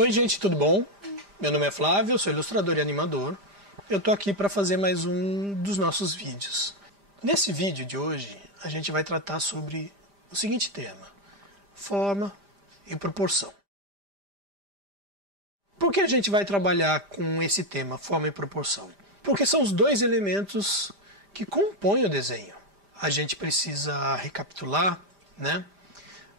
Oi gente, tudo bom? Meu nome é Flávio, eu sou ilustrador e animador. Eu estou aqui para fazer mais um dos nossos vídeos. Nesse vídeo de hoje, a gente vai tratar sobre o seguinte tema: forma e proporção. Por que a gente vai trabalhar com esse tema, forma e proporção? Porque são os dois elementos que compõem o desenho. A gente precisa recapitular, né,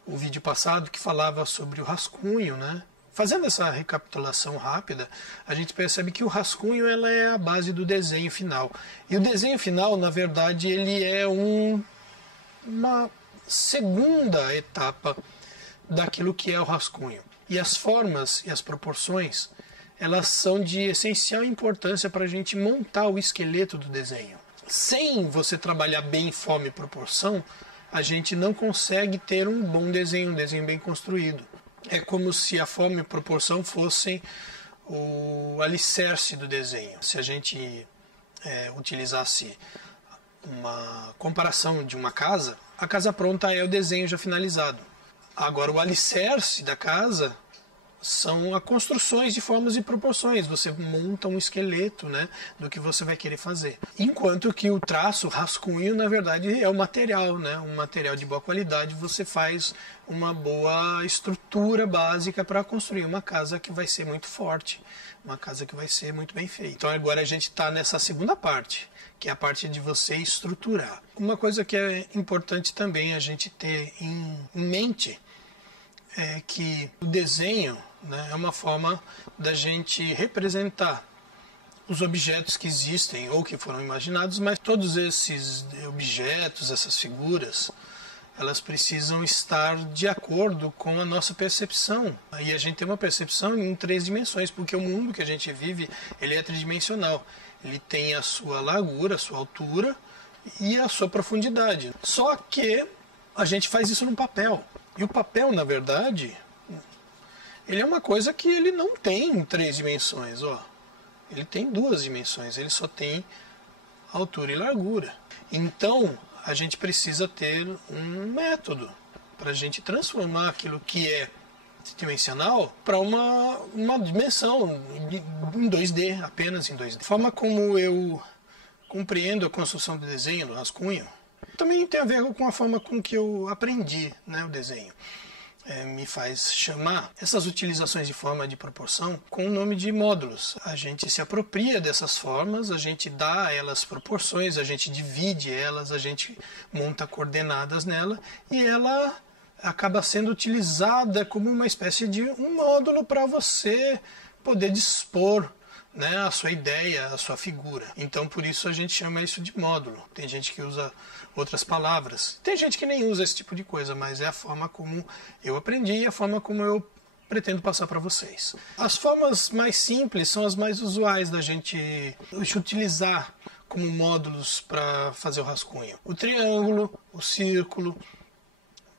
o vídeo passado que falava sobre o rascunho, né? Fazendo essa recapitulação rápida, a gente percebe que o rascunho ela é a base do desenho final. E o desenho final, na verdade, ele é uma segunda etapa daquilo que é o rascunho. E as formas e as proporções, elas são de essencial importância para a gente montar o esqueleto do desenho. Sem você trabalhar bem forma e proporção, a gente não consegue ter um bom desenho, um desenho bem construído. É como se a forma e proporção fossem o alicerce do desenho. Se a gente utilizasse uma comparação de uma casa, a casa pronta é o desenho já finalizado. Agora, o alicerce da casa são as construções de formas e proporções. Você monta um esqueleto, né, do que você vai querer fazer. Enquanto que o traço, o rascunho, na verdade, é o material, né, um material de boa qualidade. Você faz uma boa estrutura básica para construir uma casa que vai ser muito forte, uma casa que vai ser muito bem feita. Então agora a gente está nessa segunda parte, que é a parte de você estruturar. Uma coisa que é importante também a gente ter em mente é que o desenho, né, é uma forma da gente representar os objetos que existem ou que foram imaginados, mas todos esses objetos, essas figuras, elas precisam estar de acordo com a nossa percepção. E a gente tem uma percepção em 3 dimensões, porque o mundo que a gente vive, ele é tridimensional. Ele tem a sua largura, a sua altura e a sua profundidade. Só que a gente faz isso no papel. E o papel, na verdade, ele é uma coisa que ele não tem 3 dimensões. Ó. Ele tem 2 dimensões, ele só tem altura e largura. Então, a gente precisa ter um método para a gente transformar aquilo que é dimensional para uma dimensão em 2D, apenas em 2D. A forma como eu compreendo a construção do desenho, do rascunho, também tem a ver com a forma com que eu aprendi, né, o desenho. Me faz chamar essas utilizações de forma de proporção com o nome de módulos. A gente se apropria dessas formas, a gente dá a elas proporções, a gente divide elas, a gente monta coordenadas nela e ela acaba sendo utilizada como uma espécie de um módulo para você poder dispor, né, a sua ideia, a sua figura. Então por isso a gente chama isso de módulo. Tem gente que usa outras palavras. Tem gente que nem usa esse tipo de coisa, mas é a forma como eu aprendi e a forma como eu pretendo passar para vocês. As formas mais simples são as mais usuais da gente utilizar como módulos para fazer o rascunho. O triângulo, o círculo,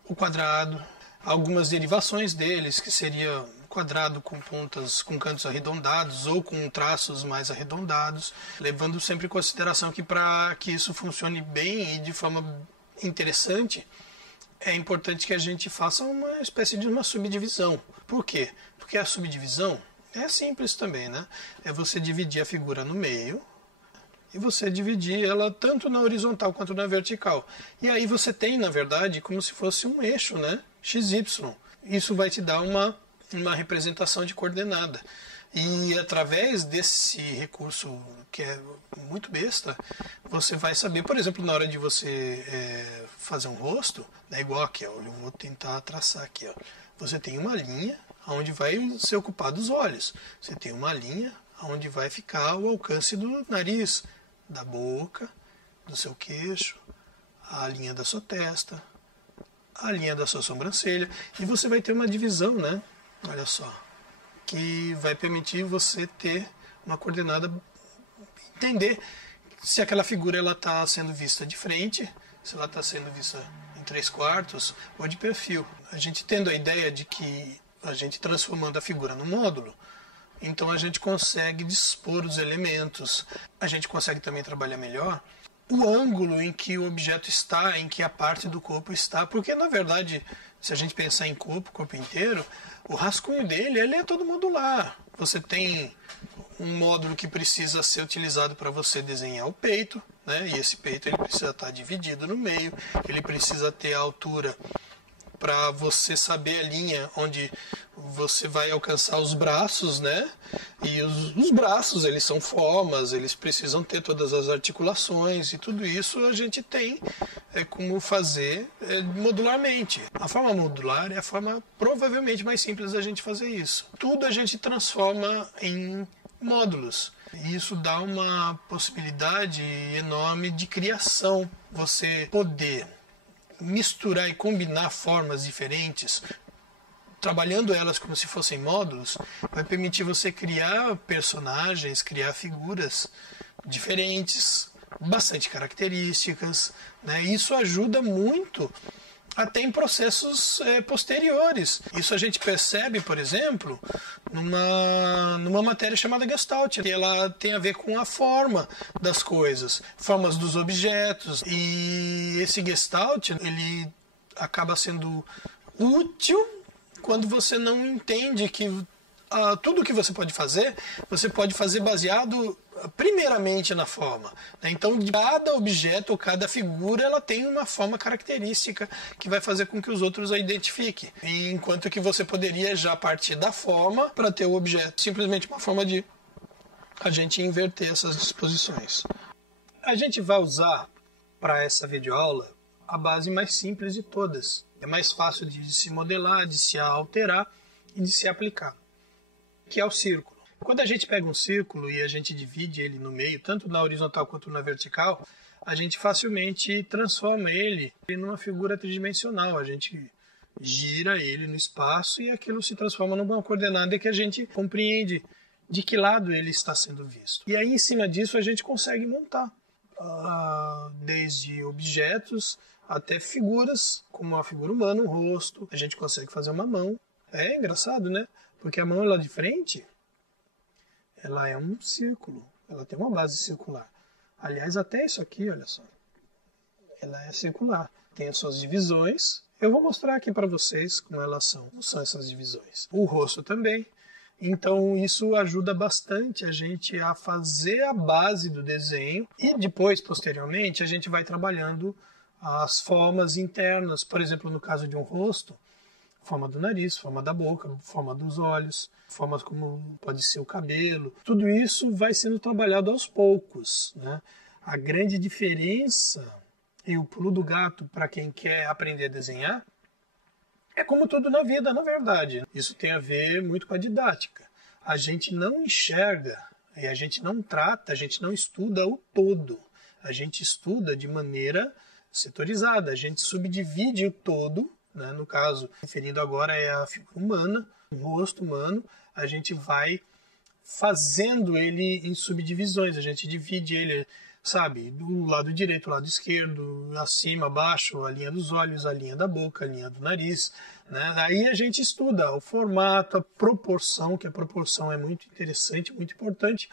o quadrado, algumas derivações deles, que seria quadrado com pontas, com cantos arredondados ou com traços mais arredondados, levando sempre em consideração que para que isso funcione bem e de forma interessante, é importante que a gente faça uma espécie de uma subdivisão. Por quê? Porque a subdivisão é simples também, né? É você dividir a figura no meio e você dividir ela tanto na horizontal quanto na vertical. E aí você tem, na verdade, como se fosse um eixo, né? XY. Isso vai te dar uma representação de coordenada. E através desse recurso, que é muito besta, você vai saber, por exemplo, na hora de você fazer um rosto, né, igual aqui, ó, eu vou tentar traçar aqui. Ó. Você tem uma linha onde vai ser ocupado os olhos. Você tem uma linha onde vai ficar o alcance do nariz, da boca, do seu queixo, a linha da sua testa, a linha da sua sobrancelha. E você vai ter uma divisão, né? Olha só, que vai permitir você ter uma coordenada, entender se aquela figura ela está sendo vista de frente, se ela está sendo vista em 3/4 ou de perfil. A gente tendo a ideia de que a gente transformando a figura no módulo, então a gente consegue dispor os elementos, a gente consegue também trabalhar melhor o ângulo em que o objeto está, em que a parte do corpo está, porque na verdade Se a gente pensar em corpo inteiro, o rascunho dele ele é todo modular. Você tem um módulo que precisa ser utilizado para você desenhar o peito, né? E esse peito ele precisa estar dividido no meio, ele precisa ter a altura para você saber a linha onde você vai alcançar os braços, né? E os braços, eles são formas, eles precisam ter todas as articulações e tudo isso a gente tem como fazer modularmente. A forma modular é a forma provavelmente mais simples da gente fazer isso. Tudo a gente transforma em módulos. E isso dá uma possibilidade enorme de criação. Você poder misturar e combinar formas diferentes, trabalhando elas como se fossem módulos, vai permitir você criar personagens, criar figuras diferentes, bastante características, né? Isso ajuda muito até em processos posteriores. Isso a gente percebe, por exemplo, numa matéria chamada Gestalt, que ela tem a ver com a forma das coisas, formas dos objetos, e esse Gestalt, ele acaba sendo útil quando você não entende que tudo que você pode fazer baseado primeiramente na forma, né? Então, cada objeto ou cada figura ela tem uma forma característica que vai fazer com que os outros a identifiquem. Enquanto que você poderia já partir da forma para ter o objeto. Simplesmente uma forma de a gente inverter essas disposições. A gente vai usar para essa videoaula a base mais simples de todas. É mais fácil de se modelar, de se alterar e de se aplicar, que é o círculo. Quando a gente pega um círculo e a gente divide ele no meio, tanto na horizontal quanto na vertical, a gente facilmente transforma ele numa figura tridimensional. A gente gira ele no espaço e aquilo se transforma numa coordenada que a gente compreende de que lado ele está sendo visto. E aí, em cima disso, a gente consegue montar desde objetos até figuras, como a figura humana, um rosto. A gente consegue fazer uma mão. É engraçado, né? Porque a mão lá de frente, ela é um círculo, ela tem uma base circular. Aliás, até isso aqui, olha só, ela é circular. Tem as suas divisões. Eu vou mostrar aqui para vocês como elas são. Como são essas divisões. O rosto também. Então, isso ajuda bastante a gente a fazer a base do desenho. E depois, posteriormente, a gente vai trabalhando as formas internas. Por exemplo, no caso de um rosto, forma do nariz, forma da boca, forma dos olhos, formas como pode ser o cabelo. Tudo isso vai sendo trabalhado aos poucos, né? A grande diferença e o pulo do gato para quem quer aprender a desenhar é como tudo na vida, na verdade. Isso tem a ver muito com a didática. A gente não enxerga, e a gente não trata, a gente não estuda o todo. A gente estuda de maneira setorizada, a gente subdivide o todo, né? No caso, referindo agora é a figura humana, o rosto humano, a gente vai fazendo ele em subdivisões, a gente divide ele, sabe, do lado direito, lado esquerdo, acima, abaixo, a linha dos olhos, a linha da boca, a linha do nariz, né? Aí a gente estuda o formato, a proporção, que a proporção é muito interessante, muito importante.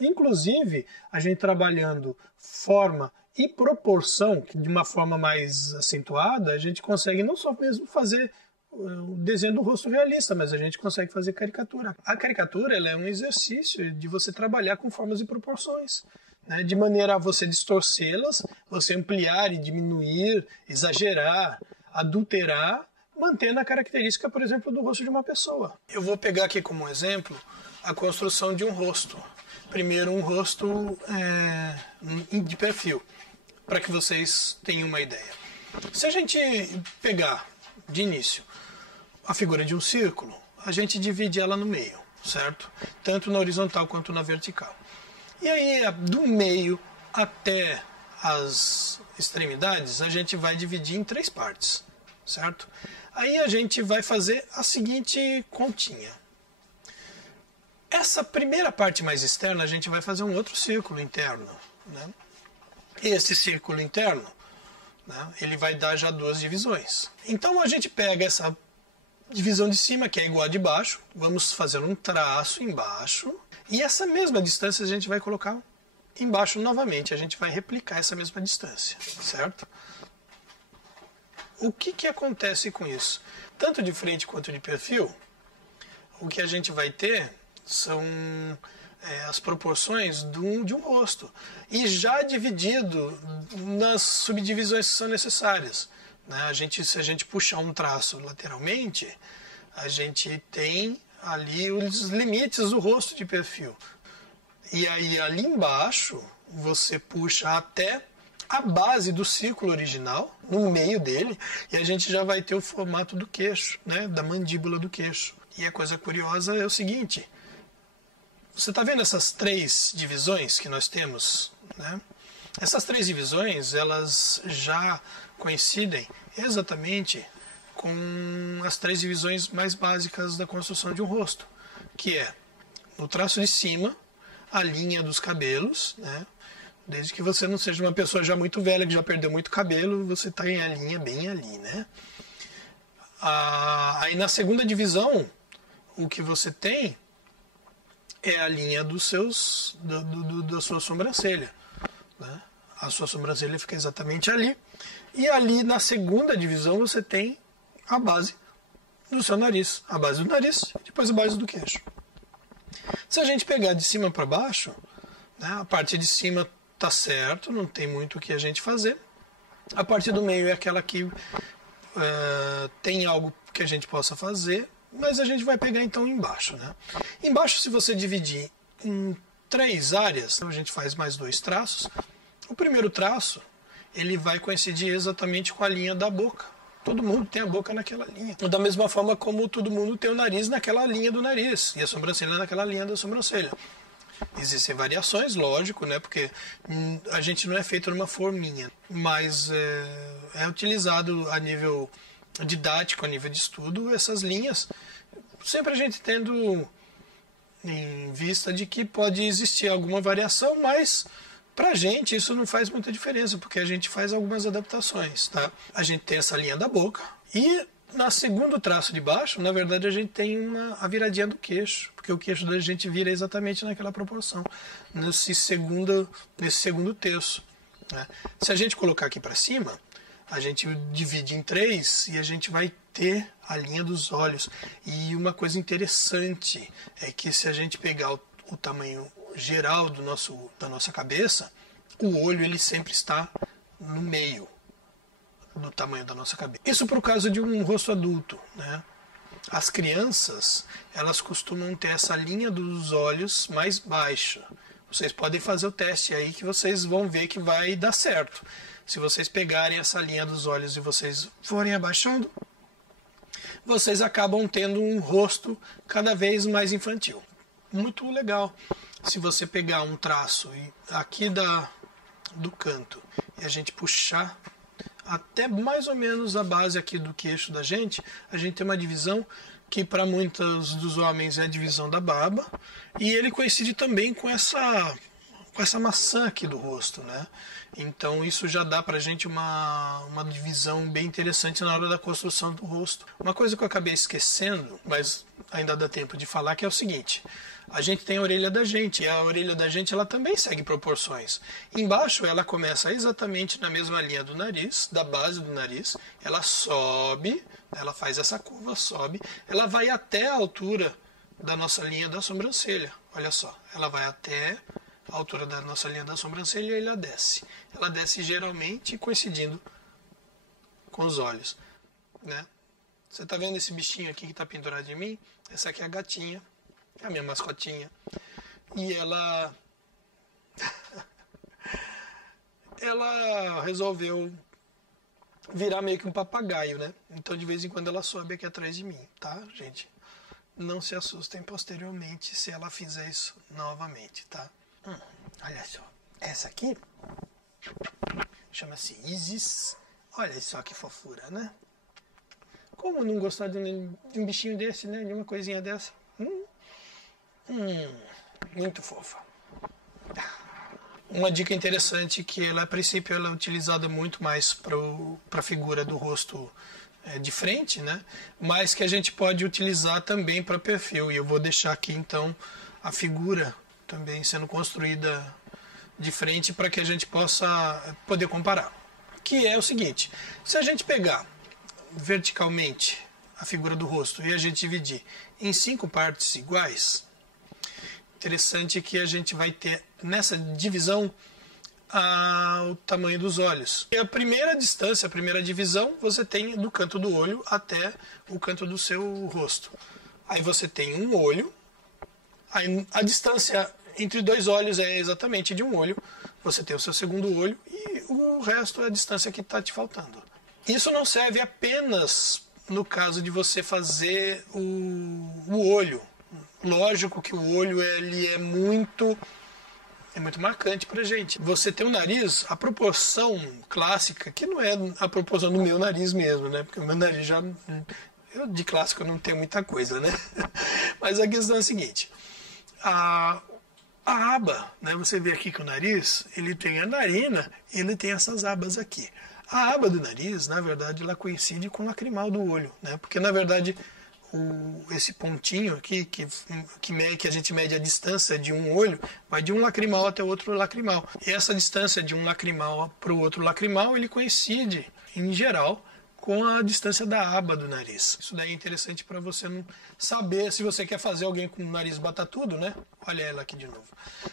Inclusive, a gente trabalhando forma e proporção, de uma forma mais acentuada, a gente consegue não só mesmo fazer o desenho do rosto realista, mas a gente consegue fazer caricatura. A caricatura ela é um exercício de você trabalhar com formas e proporções, né? De maneira a você distorcê-las, você ampliar e diminuir, exagerar, adulterar, mantendo a característica, por exemplo, do rosto de uma pessoa. Eu vou pegar aqui como exemplo a construção de um rosto. Primeiro, um rosto de perfil, para que vocês tenham uma ideia. Se a gente pegar de início a figura de um círculo, a gente divide ela no meio, certo? Tanto na horizontal quanto na vertical. E aí, do meio até as extremidades, a gente vai dividir em 3 partes, certo? Aí a gente vai fazer a seguinte continha. Essa primeira parte mais externa, a gente vai fazer um outro círculo interno, né? Esse círculo interno, né, ele vai dar já 2 divisões. Então a gente pega essa divisão de cima, que é igual a de baixo, vamos fazer um traço embaixo, e essa mesma distância a gente vai colocar embaixo novamente, a gente vai replicar essa mesma distância, certo? O que acontece com isso? Tanto de frente quanto de perfil, o que a gente vai ter são as proporções de um rosto. E já dividido nas subdivisões que são necessárias. Né? Se a gente puxar um traço lateralmente, a gente tem ali os limites do rosto de perfil. E aí ali embaixo você puxa até a base do círculo original, no meio dele, e a gente já vai ter o formato do queixo, né, da mandíbula do queixo. E a coisa curiosa é o seguinte, você está vendo essas 3 divisões que nós temos? Né? Essas 3 divisões, elas já coincidem exatamente com as 3 divisões mais básicas da construção de um rosto, que é no traço de cima, a linha dos cabelos, né? Desde que você não seja uma pessoa já muito velha, que já perdeu muito cabelo, você está em a linha bem ali, né? Aí na segunda divisão, o que você tem é a linha da sua sobrancelha, né? A sua sobrancelha fica exatamente ali. E ali na segunda divisão você tem a base do seu nariz. A base do nariz e depois a base do queixo. Se a gente pegar de cima para baixo, né, a parte de cima tá certo, não tem muito o que a gente fazer. A parte do meio é aquela que tem algo que a gente possa fazer, mas a gente vai pegar então embaixo. Né? Embaixo, se você dividir em 3 áreas, a gente faz mais 2 traços. O primeiro traço, ele vai coincidir exatamente com a linha da boca. Todo mundo tem a boca naquela linha. Da mesma forma como todo mundo tem o nariz naquela linha do nariz e a sobrancelha naquela linha da sobrancelha. Existem variações, lógico, né? Porque a gente não é feito numa forminha, mas é utilizado a nível didático, a nível de estudo, essas linhas, sempre a gente tendo em vista de que pode existir alguma variação, mas pra gente isso não faz muita diferença, porque a gente faz algumas adaptações, tá? A gente tem essa linha da boca e na segundo traço de baixo, na verdade, a gente tem a viradinha do queixo, porque o queixo da gente vira exatamente naquela proporção, nesse segundo terço. Né? Se a gente colocar aqui para cima, a gente divide em 3 e a gente vai ter a linha dos olhos. E uma coisa interessante é que se a gente pegar o tamanho geral da nossa cabeça, o olho ele sempre está no meio do tamanho da nossa cabeça. Isso por causa de um rosto adulto, né? As crianças, elas costumam ter essa linha dos olhos mais baixa. Vocês podem fazer o teste aí que vocês vão ver que vai dar certo. Se vocês pegarem essa linha dos olhos e vocês forem abaixando, vocês acabam tendo um rosto cada vez mais infantil. Muito legal. Se você pegar um traço aqui do canto e a gente puxar até mais ou menos a base aqui do queixo da gente, a gente tem uma divisão que para muitos dos homens é a divisão da barba, e ele coincide também com essa maçã aqui do rosto, né? Então isso já dá pra gente uma divisão bem interessante na hora da construção do rosto. Uma coisa que eu acabei esquecendo, mas ainda dá tempo de falar, que é o seguinte: a gente tem a orelha da gente, e a orelha da gente ela também segue proporções. Embaixo ela começa exatamente na mesma linha do nariz, da base do nariz, ela sobe, ela faz essa curva, sobe, ela vai até a altura da nossa linha da sobrancelha. Olha só, ela vai até a altura da nossa linha da sobrancelha e ela desce. Ela desce geralmente coincidindo com os olhos, né? Você está vendo esse bichinho aqui que está pendurado em mim? Essa aqui é a gatinha, é a minha mascotinha. E ela resolveu virar meio que um papagaio, né? Então de vez em quando ela sobe aqui atrás de mim, tá, gente? Não se assustem posteriormente se ela fizer isso novamente, tá? Olha só, essa aqui chama-se Isis. Olha só que fofura, né? Como não gostar de um bichinho desse, né? De uma coisinha dessa? Muito fofa. Uma dica interessante que ela, a princípio, ela é utilizada muito mais para a figura do rosto de frente, né? Mas que a gente pode utilizar também para perfil. E eu vou deixar aqui então a figura também sendo construída de frente para que a gente possa poder comparar. Que é o seguinte: se a gente pegar verticalmente a figura do rosto e a gente dividir em 5 partes iguais, interessante que a gente vai ter nessa divisão o tamanho dos olhos. E a primeira distância, a primeira divisão, você tem do canto do olho até o canto do seu rosto. Aí você tem um olho, aí a distância entre 2 olhos é exatamente de um olho, você tem o seu segundo olho e o resto é a distância que está te faltando. Isso não serve apenas no caso de você fazer o olho. Lógico que o olho ele é muito marcante pra gente. Você tem um nariz, a proporção clássica, que não é a proporção do meu nariz mesmo, né? Porque o meu nariz já... Eu, de clássico, não tenho muita coisa, né? Mas a questão é a seguinte. A aba, né? Você vê aqui que o nariz, ele tem a narina, ele tem essas abas aqui. A aba do nariz, na verdade, ela coincide com o lacrimal do olho, né? Porque, na verdade, esse pontinho aqui, que a gente mede a distância de um olho, vai de um lacrimal até o outro lacrimal. E essa distância de um lacrimal para o outro lacrimal, ele coincide, em geral, com a distância da aba do nariz. Isso daí é interessante para você não saber se você quer fazer alguém com o nariz batatudo, né? Olha ela aqui de novo.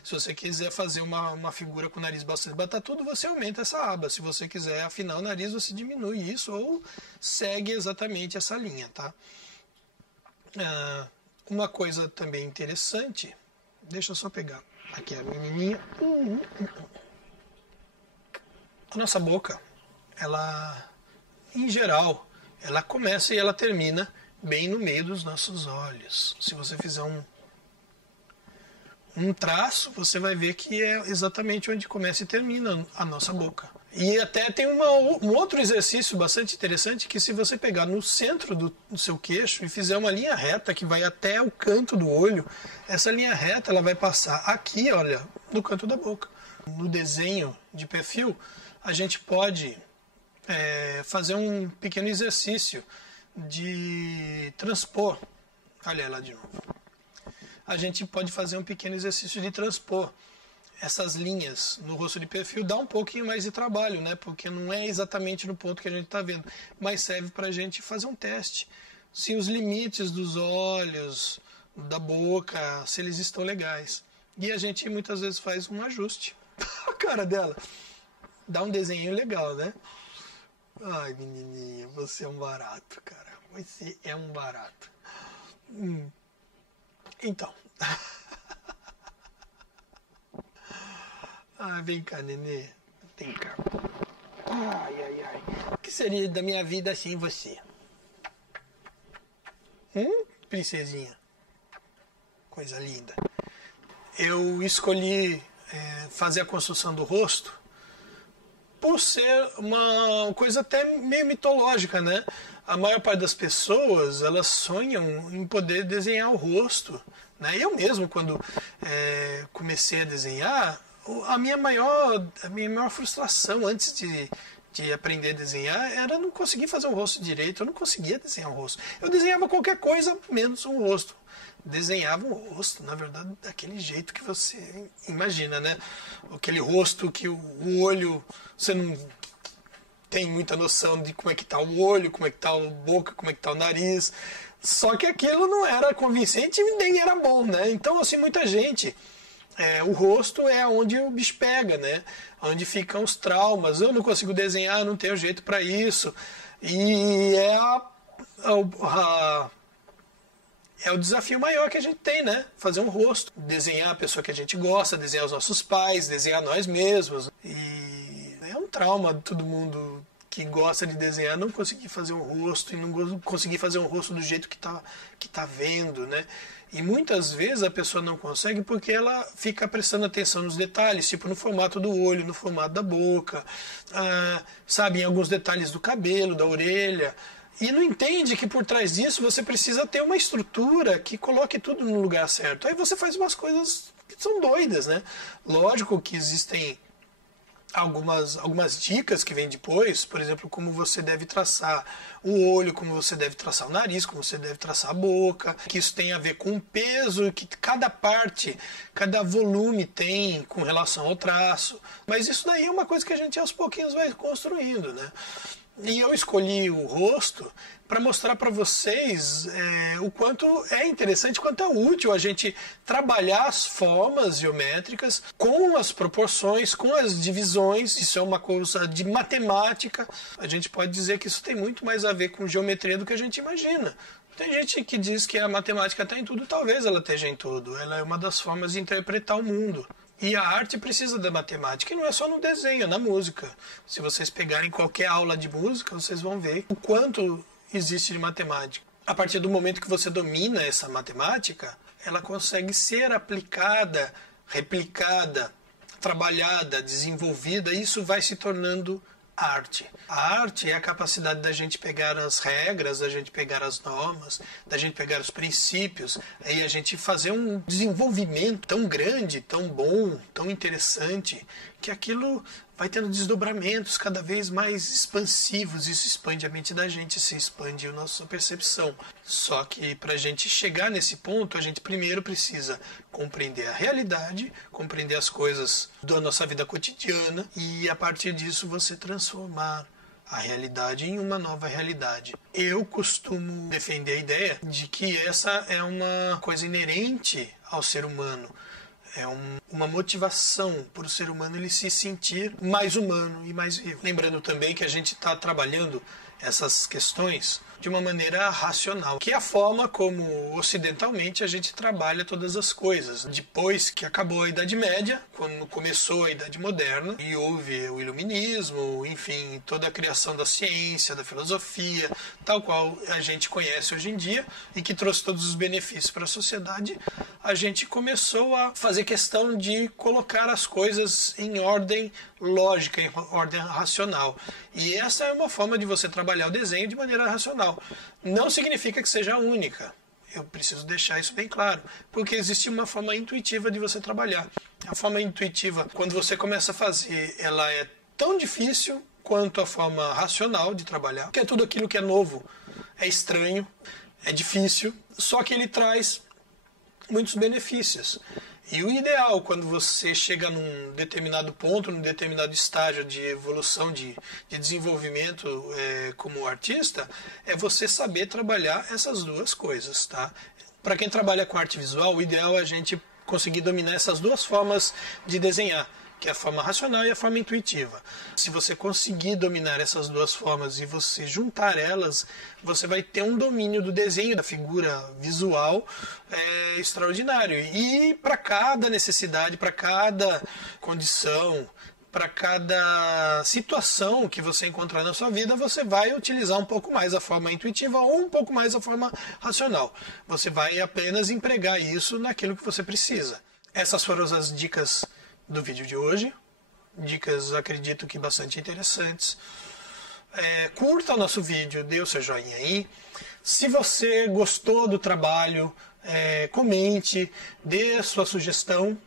Se você quiser fazer uma figura com o nariz bastante batatudo, você aumenta essa aba. Se você quiser afinar o nariz, você diminui isso ou segue exatamente essa linha, tá? Uma coisa também interessante, deixa eu só pegar aqui a menininha. A nossa boca, ela, em geral, ela começa e ela termina bem no meio dos nossos olhos. Se você fizer um traço, você vai ver que é exatamente onde começa e termina a nossa boca. E até tem um outro exercício bastante interessante, que se você pegar no centro do seu queixo e fizer uma linha reta que vai até o canto do olho, essa linha reta ela vai passar aqui, olha, no canto da boca. No desenho de perfil, a gente pode fazer um pequeno exercício de transpor. Olha ela de novo. A gente pode fazer um pequeno exercício de transpor essas linhas no rosto de perfil. Dá um pouquinho mais de trabalho, né? Porque não é exatamente no ponto que a gente está vendo, mas serve para a gente fazer um teste. Se os limites dos olhos, da boca, se eles estão legais. E a gente muitas vezes faz um ajuste. A cara dela dá um desenho legal, né? Ai, menininha, você é um barato, cara. Você é um barato. Então. Vem cá, nenê. Vem cá. Ai, ai, ai. O que seria da minha vida sem você? Princesinha? Coisa linda. Eu escolhi fazer a construção do rosto por ser uma coisa até meio mitológica, né? A maior parte das pessoas, elas sonham em poder desenhar o rosto, né? Eu mesmo, quando comecei a desenhar, a minha maior frustração antes de aprender a desenhar era não conseguir fazer um rosto direito. Eu não conseguia desenhar um rosto. Eu desenhava qualquer coisa menos um rosto. Desenhava um rosto, na verdade, daquele jeito que você imagina, né? Aquele rosto que o olho, você não tem muita noção de como é que está o olho, como é que está a boca, como é que está o nariz. Só que aquilo não era convincente e nem era bom, né? Então, assim, muita gente... o rosto é onde o bicho pega, né? Onde ficam os traumas. Eu não consigo desenhar, não tenho jeito para isso. E é o desafio maior que a gente tem, né? Fazer um rosto. Desenhar a pessoa que a gente gosta, desenhar os nossos pais, desenhar nós mesmos. E é um trauma de todo mundo que gosta de desenhar não conseguir fazer um rosto e não conseguir fazer um rosto do jeito que tá vendo, né? E muitas vezes a pessoa não consegue porque ela fica prestando atenção nos detalhes, tipo no formato do olho, no formato da boca, sabe, em alguns detalhes do cabelo, da orelha. E não entende que por trás disso você precisa ter uma estrutura que coloque tudo no lugar certo. Aí você faz umas coisas que são doidas, né? Lógico que existem algumas dicas que vêm depois, por exemplo, como você deve traçar o olho, como você deve traçar o nariz, como você deve traçar a boca, que isso tem a ver com o peso que cada parte, cada volume tem com relação ao traço. Mas isso daí é uma coisa que a gente aos pouquinhos vai construindo, né? E eu escolhi o rosto para mostrar para vocês o quanto é interessante, quanto é útil a gente trabalhar as formas geométricas com as proporções, com as divisões. Isso é uma coisa de matemática. A gente pode dizer que isso tem muito mais a ver com geometria do que a gente imagina. Tem gente que diz que a matemática está em tudo, talvez ela esteja em tudo. Ela é uma das formas de interpretar o mundo. E a arte precisa da matemática, e não é só no desenho, é na música. Se vocês pegarem qualquer aula de música, vocês vão ver o quanto existe de matemática. A partir do momento que você domina essa matemática, ela consegue ser aplicada, replicada, trabalhada, desenvolvida, e isso vai se tornando arte. A arte é a capacidade da gente pegar as regras, da gente pegar as normas, da gente pegar os princípios, e a gente fazer um desenvolvimento tão grande, tão bom, tão interessante, que aquilo vai tendo desdobramentos cada vez mais expansivos. Isso expande a mente da gente, se expande a nossa percepção. Só que para a gente chegar nesse ponto, a gente primeiro precisa compreender a realidade, compreender as coisas da nossa vida cotidiana, e a partir disso você transformar a realidade em uma nova realidade. Eu costumo defender a ideia de que essa é uma coisa inerente ao ser humano. É uma motivação para o ser humano ele se sentir mais humano e mais vivo. Lembrando também que a gente está trabalhando essas questões de uma maneira racional, que é a forma como ocidentalmente a gente trabalha todas as coisas. Depois que acabou a Idade Média, quando começou a Idade Moderna, e houve o Iluminismo, enfim, toda a criação da ciência, da filosofia, tal qual a gente conhece hoje em dia, e que trouxe todos os benefícios para a sociedade, a gente começou a fazer questão de colocar as coisas em ordem lógica, em ordem racional. E essa é uma forma de você trabalhar o desenho de maneira racional. Não significa que seja a única. Eu preciso deixar isso bem claro, porque existe uma forma intuitiva de você trabalhar. A forma intuitiva, quando você começa a fazer, ela é tão difícil quanto a forma racional de trabalhar, porque tudo aquilo que é novo é estranho, é difícil, só que ele traz muitos benefícios. E o ideal, quando você chega num determinado ponto, num determinado estágio de evolução, de desenvolvimento como artista, é você saber trabalhar essas duas coisas, tá? Para quem trabalha com arte visual, o ideal é a gente conseguir dominar essas duas formas de desenhar, que é a forma racional e a forma intuitiva. Se você conseguir dominar essas duas formas e você juntar elas, você vai ter um domínio do desenho, da figura visual extraordinário. E para cada necessidade, para cada condição, para cada situação que você encontrar na sua vida, você vai utilizar um pouco mais a forma intuitiva ou um pouco mais a forma racional. Você vai apenas empregar isso naquilo que você precisa. Essas foram as dicas do vídeo de hoje. Dicas, acredito que bastante interessantes. Curta o nosso vídeo, dê o seu joinha aí. Se você gostou do trabalho, comente, dê a sua sugestão,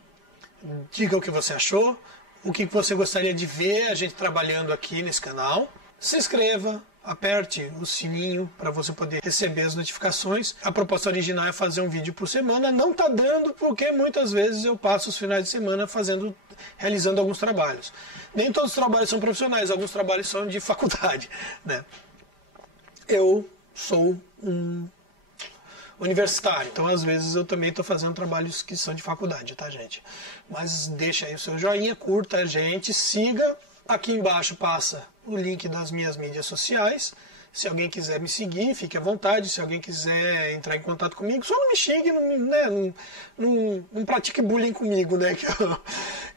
diga o que você achou, o que você gostaria de ver a gente trabalhando aqui nesse canal. Se inscreva, aperte o sininho para você poder receber as notificações. A proposta original é fazer um vídeo por semana. Não está dando porque muitas vezes eu passo os finais de semana realizando alguns trabalhos. Nem todos os trabalhos são profissionais, alguns trabalhos são de faculdade, né? Eu sou um universitário, então às vezes eu também estou fazendo trabalhos que são de faculdade, tá, gente? Mas deixa aí o seu joinha, curta a gente, siga. Aqui embaixo passa o link das minhas mídias sociais. Se alguém quiser me seguir, fique à vontade. Se alguém quiser entrar em contato comigo, só não me xingue, não pratique bullying comigo, né?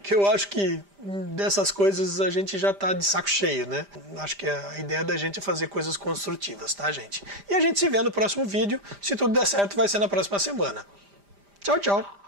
Que eu acho que dessas coisas a gente já está de saco cheio, né? Acho que a ideia da gente é fazer coisas construtivas, tá, gente? E a gente se vê no próximo vídeo. Se tudo der certo, vai ser na próxima semana. Tchau, tchau!